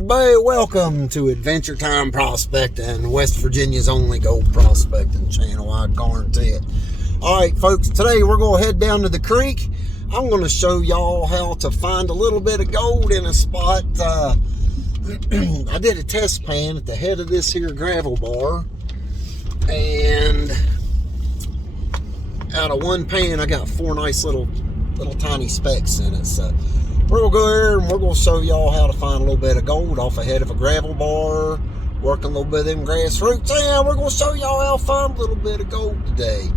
everybody, welcome to Adventure Time Prospecting, West Virginia's only gold prospecting channel, I guarantee it. Alright folks, today we're going to head down to the creek. I'm going to show y'all how to find a little bit of gold in a spot. I did a test pan at the head of this here gravel bar, and out of one pan I got four nice little tiny specks in it. So we're going to go there and we're going to show y'all how to find a little bit of gold off the head of a gravel bar, working a little bit of them grass roots, and we're going to show y'all how to find a little bit of gold today.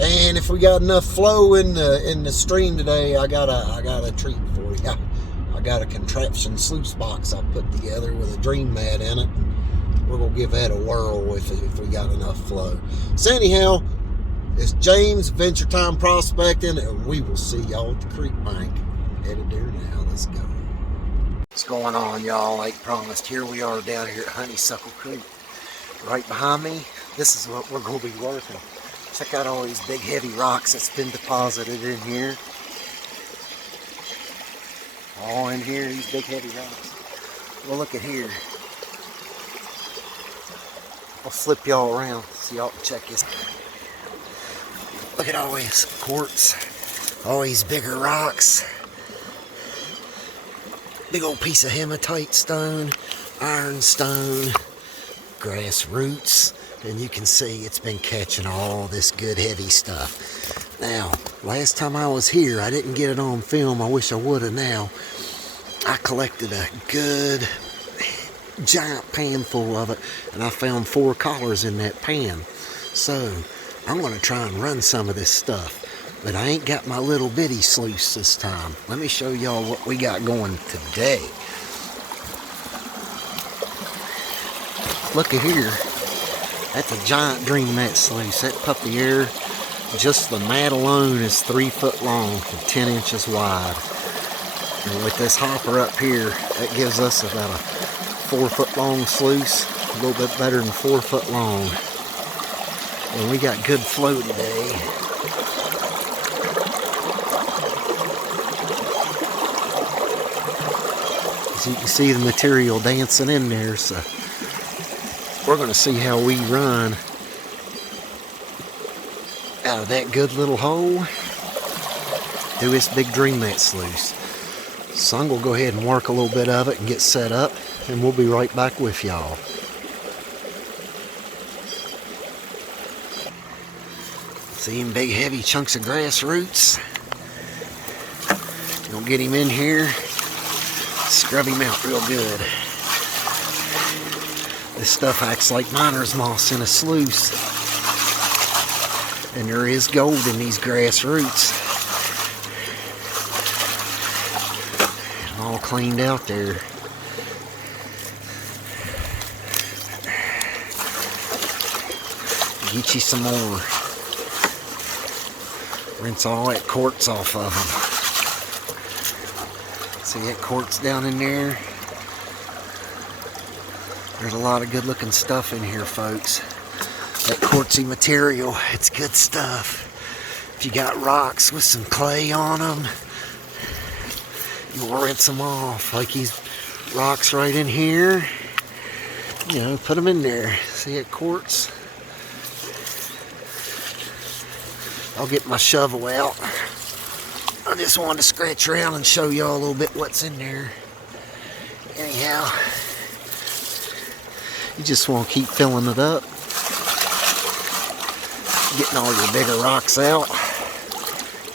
And if we got enough flow in the stream today, I got a treat for you. I got a contraption sluice box I put together with a dream mat in it. We're going to give that a whirl if we got enough flow. So anyhow, it's James, Adventure Time Prospecting, and we will see y'all at the creek bank. Headed there now. Let's go. What's going on, y'all? Like promised, here we are down here at Honeysuckle Creek. Right behind me, this is what we're going to be working. Check out all these big heavy rocks that's been deposited in here. All in here, these big heavy rocks. Well, look at here. I'll flip y'all around so y'all can check this. Look at all these quartz, all these bigger rocks. Big old piece of hematite stone, ironstone, grass roots, and you can see it's been catching all this good heavy stuff. Now, last time I was here, I didn't get it on film. I wish I would have now. I collected a good giant pan full of it, and I found 4 collars in that pan. So I'm going to try and run some of this stuff. But I ain't got my little bitty sluice this time. Let me show y'all what we got going today. Look at here. That's a giant dream mat sluice. That puppy here, just the mat alone is 3 foot long and 10 inches wide. And with this hopper up here, that gives us about a 4 foot long sluice. A little bit better than 4 foot long. And we got good flow today. As you can see the material dancing in there, so we're going to see how we run out of that good little hole through this big dream mat sluice. So I'm going to go ahead and work a little bit of it and get set up, and we'll be right back with y'all. See them big heavy chunks of grass roots? Gonna get him in here, scrub him out real good. This stuff acts like miner's moss in a sluice. And there is gold in these grass roots. All cleaned out there. Get you some more. Rinse all that quartz off of them. See that quartz down in there? There's a lot of good looking stuff in here, folks. That quartzy material, it's good stuff. If you got rocks with some clay on them, you'll rinse them off. Like these rocks right in here, you know, put them in there. See that quartz? I'll get my shovel out. I just wanted to scratch around and show y'all a little bit what's in there. Anyhow, you just want to keep filling it up. Getting all your bigger rocks out.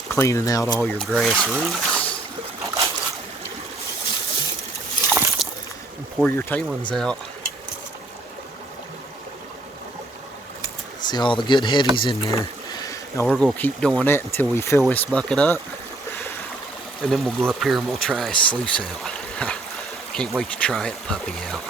Cleaning out all your grass roots. And pour your tailings out. See all the good heavies in there. Now we're going to keep doing that until we fill this bucket up. And then we'll go up here and we'll try a sluice out. Can't wait to try that puppy out.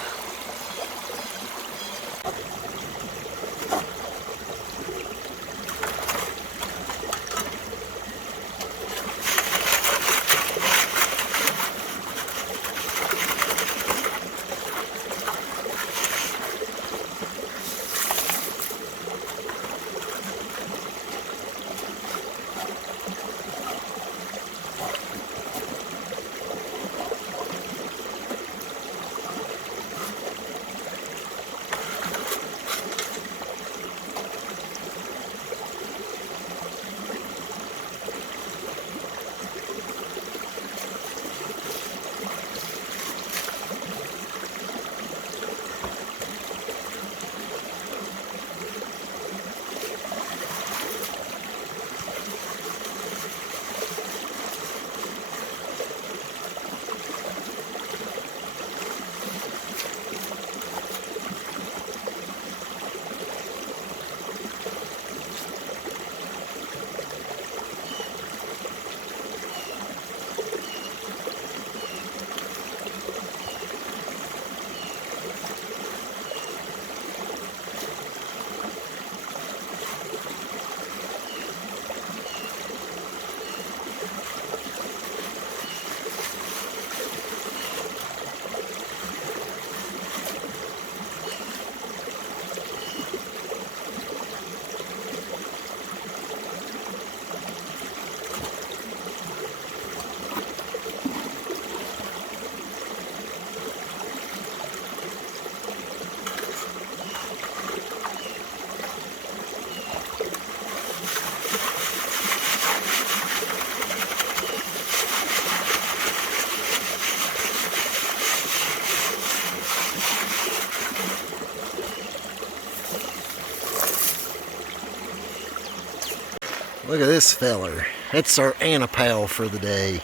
Look at this feller. That's our Anapal for the day.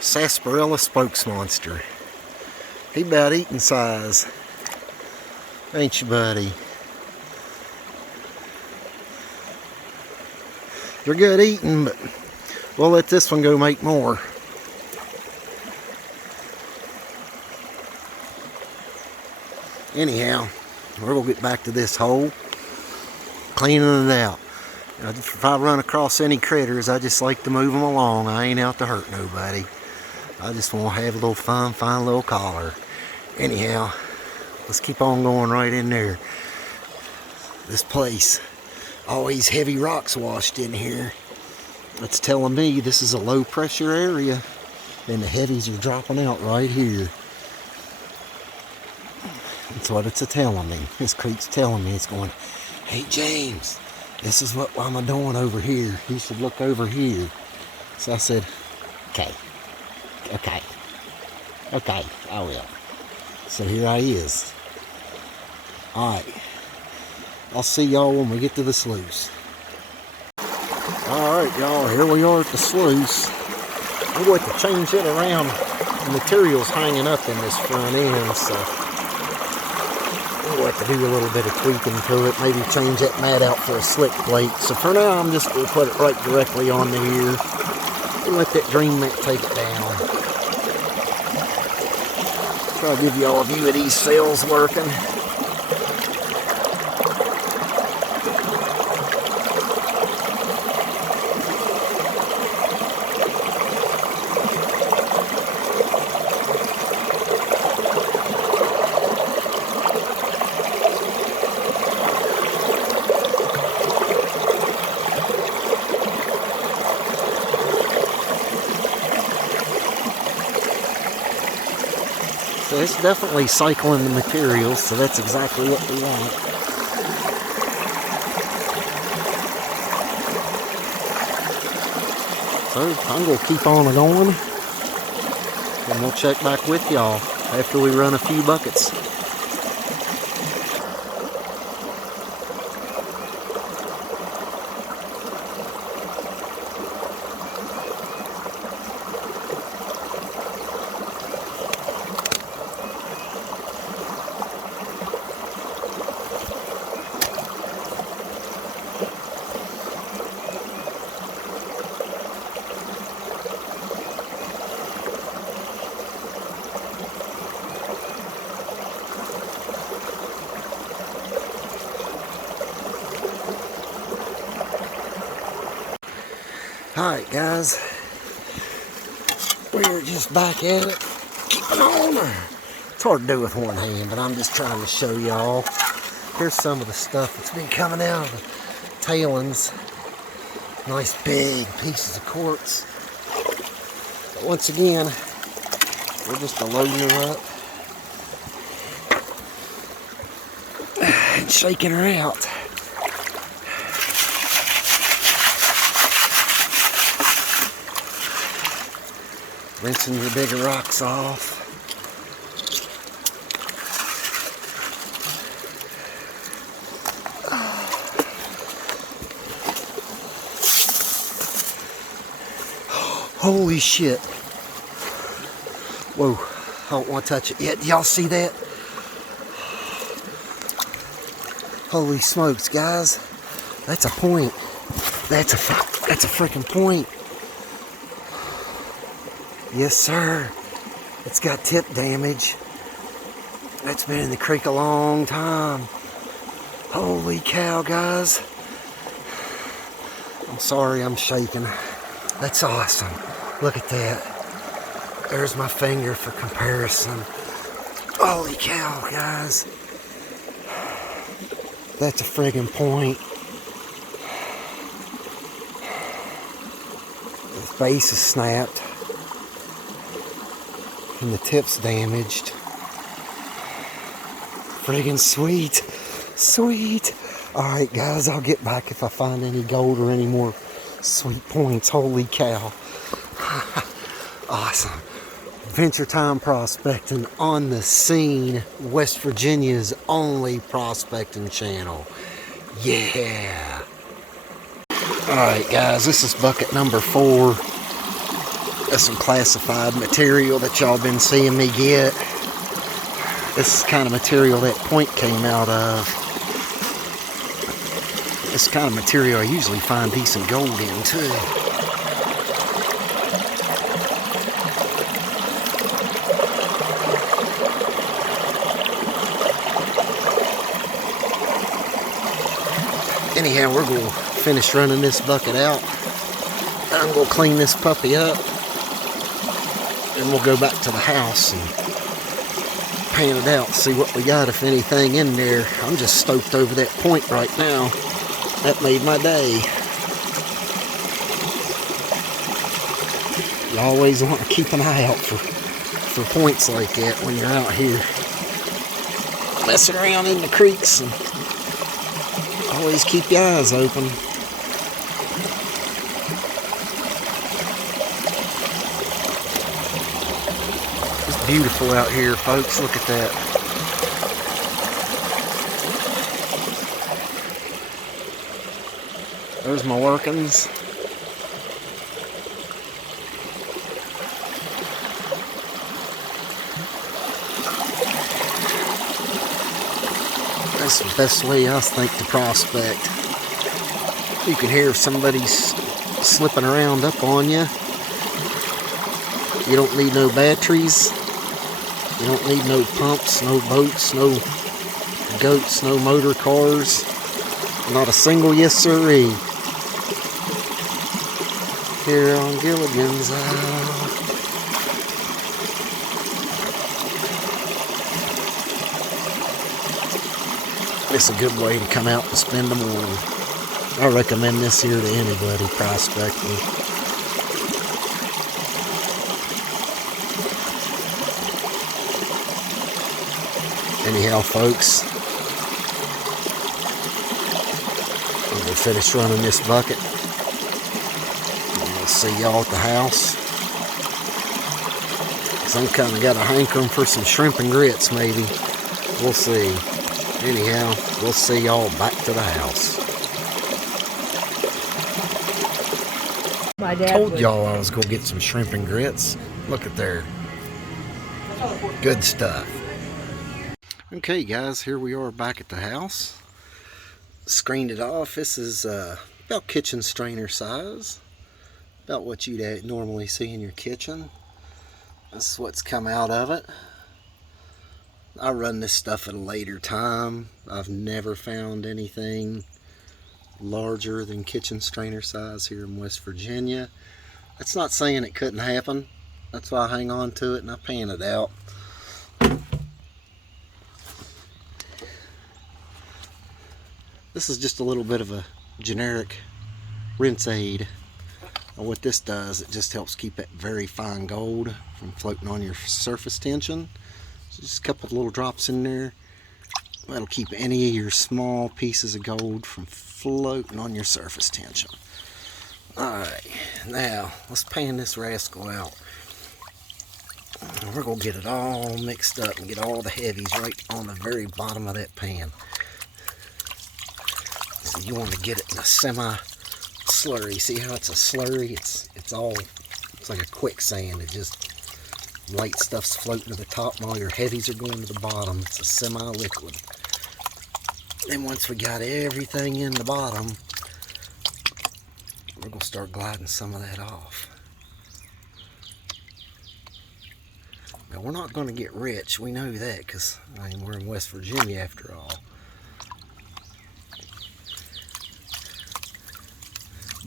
Sarsaparilla spokes monster. He about eating size. Ain't you, buddy? They're good eating, but we'll let this one go make more. Anyhow, we're gonna get back to this hole, cleaning it out. If I run across any critters, I just like to move them along. I ain't out to hurt nobody. I just want to have a little fun, find a little collar. Anyhow, let's keep on going right in there. This place, always heavy rocks washed in here. That's telling me this is a low pressure area. And the heavies are dropping out right here. That's what it's telling me. This creek's telling me. It's going, hey James, this is what I'm doing over here. You should look over here. So I said, okay, I will. So here I is. Alright, I'll see y'all when we get to the sluice. Alright y'all, here we are at the sluice. I'm going to change it around. The material's hanging up in this front end, so we'll have to do a little bit of tweaking to it. Maybe change that mat out for a slick plate. So for now, I'm just going to put it right directly on the here and let that green mat take it down. Try to give you all a view of these cells working. So it's definitely cycling the materials, so that's exactly what we want. So I'm going to keep on going, and we'll check back with y'all after we run a few buckets. Alright guys, we're just back at it, keeping on. It's hard to do with one hand, but I'm just trying to show y'all. Here's some of the stuff that's been coming out of the tailings. Nice big pieces of quartz. But once again, we're just loading her up and shaking her out. Rinsing the bigger rocks off. Holy shit. Whoa, I don't want to touch it yet. Y'all see that? Holy smokes, guys. That's a point. That's a freaking point. Yes, sir. It's got tip damage. That's been in the creek a long time. Holy cow, guys. I'm sorry I'm shaking. That's awesome. Look at that. There's my finger for comparison. Holy cow, guys. That's a friggin' point. The base is snapped. And the tip's damaged. Friggin' sweet. Sweet. Alright guys, I'll get back if I find any gold or any more sweet points. Holy cow. Awesome. Adventure Time Prospecting on the scene. West Virginia's only prospecting channel. Yeah. Alright guys, this is bucket number 4. That's some classified material that y'all been seeing me get. This is kind of material that point came out of. This kind of material I usually find decent gold in too. Anyhow, we're going to finish running this bucket out. I'm going to clean this puppy up. And we'll go back to the house and pan it out, see what we got, if anything in there. I'm just stoked over that point right now. That made my day. You always want to keep an eye out for points like that when you're out here messing around in the creeks, and always keep your eyes open. It's beautiful out here, folks. Look at that. There's my workings. That's the best way, I think, to prospect. You can hear if somebody's slipping around up on you. You don't need no batteries. You don't need no pumps, no boats, no goats, no motor cars. Not a single yes sirree. Here on Gilligan's Isle. It's a good way to come out and spend the morning. I recommend this here to anybody prospecting. Anyhow, folks, I'm going to finish running this bucket. I'll see y'all at the house. Some kind of got a hankering for some shrimp and grits, maybe. We'll see. Anyhow, we'll see y'all back to the house. My dad told y'all I was going to get some shrimp and grits. Look at there. Good stuff. Okay guys, here we are back at the house. Screened it off. This is about kitchen strainer size. About what you'd normally see in your kitchen. This is what's come out of it. I run this stuff at a later time. I've never found anything larger than kitchen strainer size here in West Virginia. That's not saying it couldn't happen. That's why I hang on to it and I pan it out. This is just a little bit of a generic rinse aid. And what this does, it just helps keep that very fine gold from floating on your surface tension. So just a couple of little drops in there. That'll keep any of your small pieces of gold from floating on your surface tension. Alright, now let's pan this rascal out. We're going to get it all mixed up and get all the heavies right on the very bottom of that pan. So you want to get it in a semi-slurry. See how it's a slurry? It's like a quicksand. It just, light stuff's floating to the top and all your heavies are going to the bottom. It's a semi-liquid. Then once we got everything in the bottom, we're going to start gliding some of that off. Now we're not going to get rich. We know that because we're in West Virginia after all.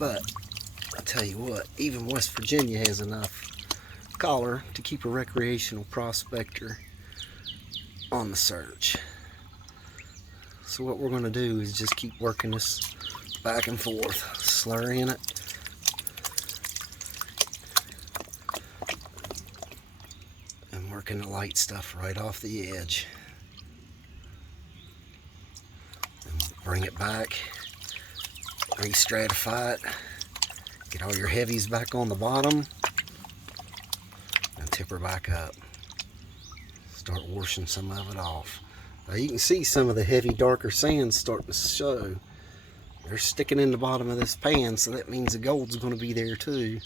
But I tell you what, even West Virginia has enough collar to keep a recreational prospector on the search. So what we're going to do is just keep working this back and forth, slurrying it. And working the light stuff right off the edge. And bring it back. Re-stratify it, get all your heavies back on the bottom, and tip her back up. Start washing some of it off. Now you can see some of the heavy darker sands starting to show. They're sticking in the bottom of this pan, so that means the gold's going to be there too.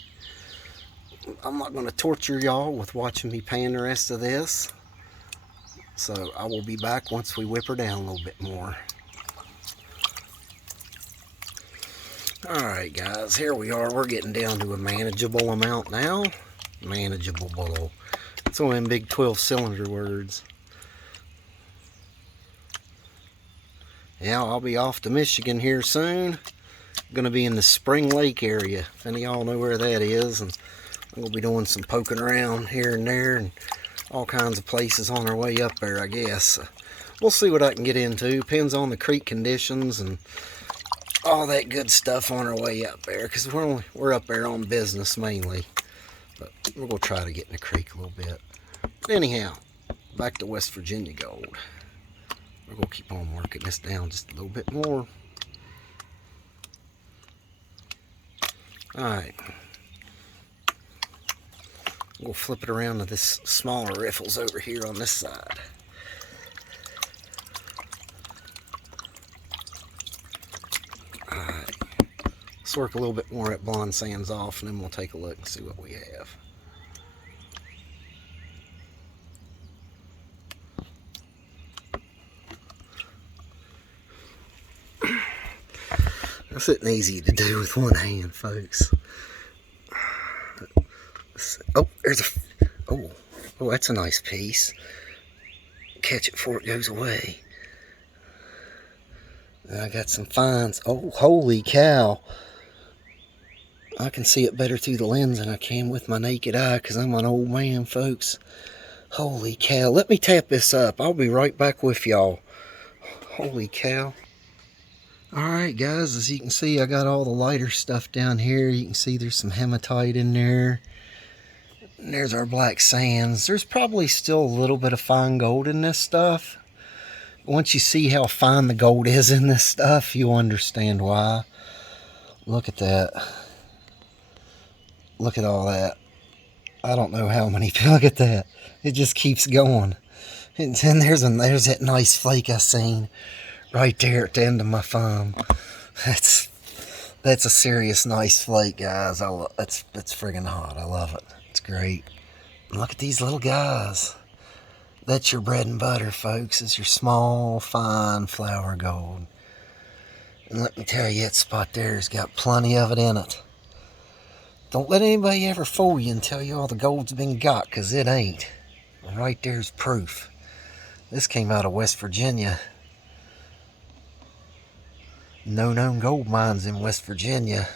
I'm not going to torture y'all with watching me pan the rest of this. So I will be back once we whip her down a little bit more. Alright guys, here we are. We're getting down to a manageable amount now. Manageable. It's one of them big 12-cylinder words. Yeah, I'll be off to Michigan here soon. Going to be in the Spring Lake area, if any of y'all know where that is. And we'll be doing some poking around here and there and all kinds of places on our way up there, I guess. We'll see what I can get into. Depends on the creek conditions and all that good stuff on our way up there, because we're up there on business mainly. But we're going to try to get in the creek a little bit. But anyhow, back to West Virginia gold. We're going to keep on working this down just a little bit more. Alright. We'll flip it around to this smaller riffles over here on this side. Alright. Let's work a little bit more at blonde sands off, and then we'll take a look and see what we have. That's not easy to do with one hand, folks. Oh, there's a... Oh, that's a nice piece. Catch it before it goes away. And I got some fines. Oh, holy cow. I can see it better through the lens than I can with my naked eye, because I'm an old man, folks. Holy cow. Let me tap this up. I'll be right back with y'all. Holy cow. Alright guys, as you can see, I got all the lighter stuff down here. You can see there's some hematite in there. And there's our black sands. There's probably still a little bit of fine gold in this stuff. Once you see how fine the gold is in this stuff, you'll understand why. Look at that. Look at all that. I don't know how many. Look at that. It just keeps going. And then there's that nice flake I seen right there at the end of my thumb. That's a serious nice flake, guys. That's friggin' hot. I love it. It's great. And look at these little guys. That's your bread and butter, folks. It's your small, fine flour gold. And let me tell you, that spot there has got plenty of it in it. Don't let anybody ever fool you and tell you all the gold's been got, because it ain't. And right there's proof. This came out of West Virginia. No known gold mines in West Virginia.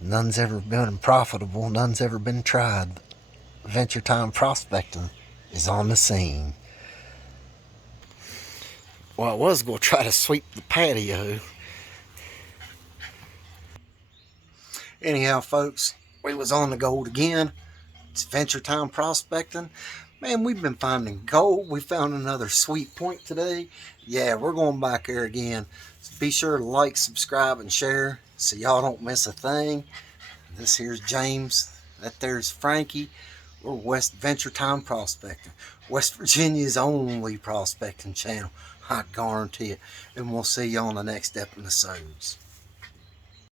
None's ever been profitable. None's ever been tried. Venture Time Prospecting is on the scene. Well, I was going to try to sweep the patio. Anyhow, folks, we was on the gold again. It's Venture Time Prospecting. Man, we've been finding gold. We found another sweet point today. Yeah, we're going back there again. So be sure to like, subscribe, and share so y'all don't miss a thing. This here's James. That there's Frankie. We're West Venture Time Prospecting. West Virginia's only prospecting channel. I guarantee it. And we'll see you on the next episodes.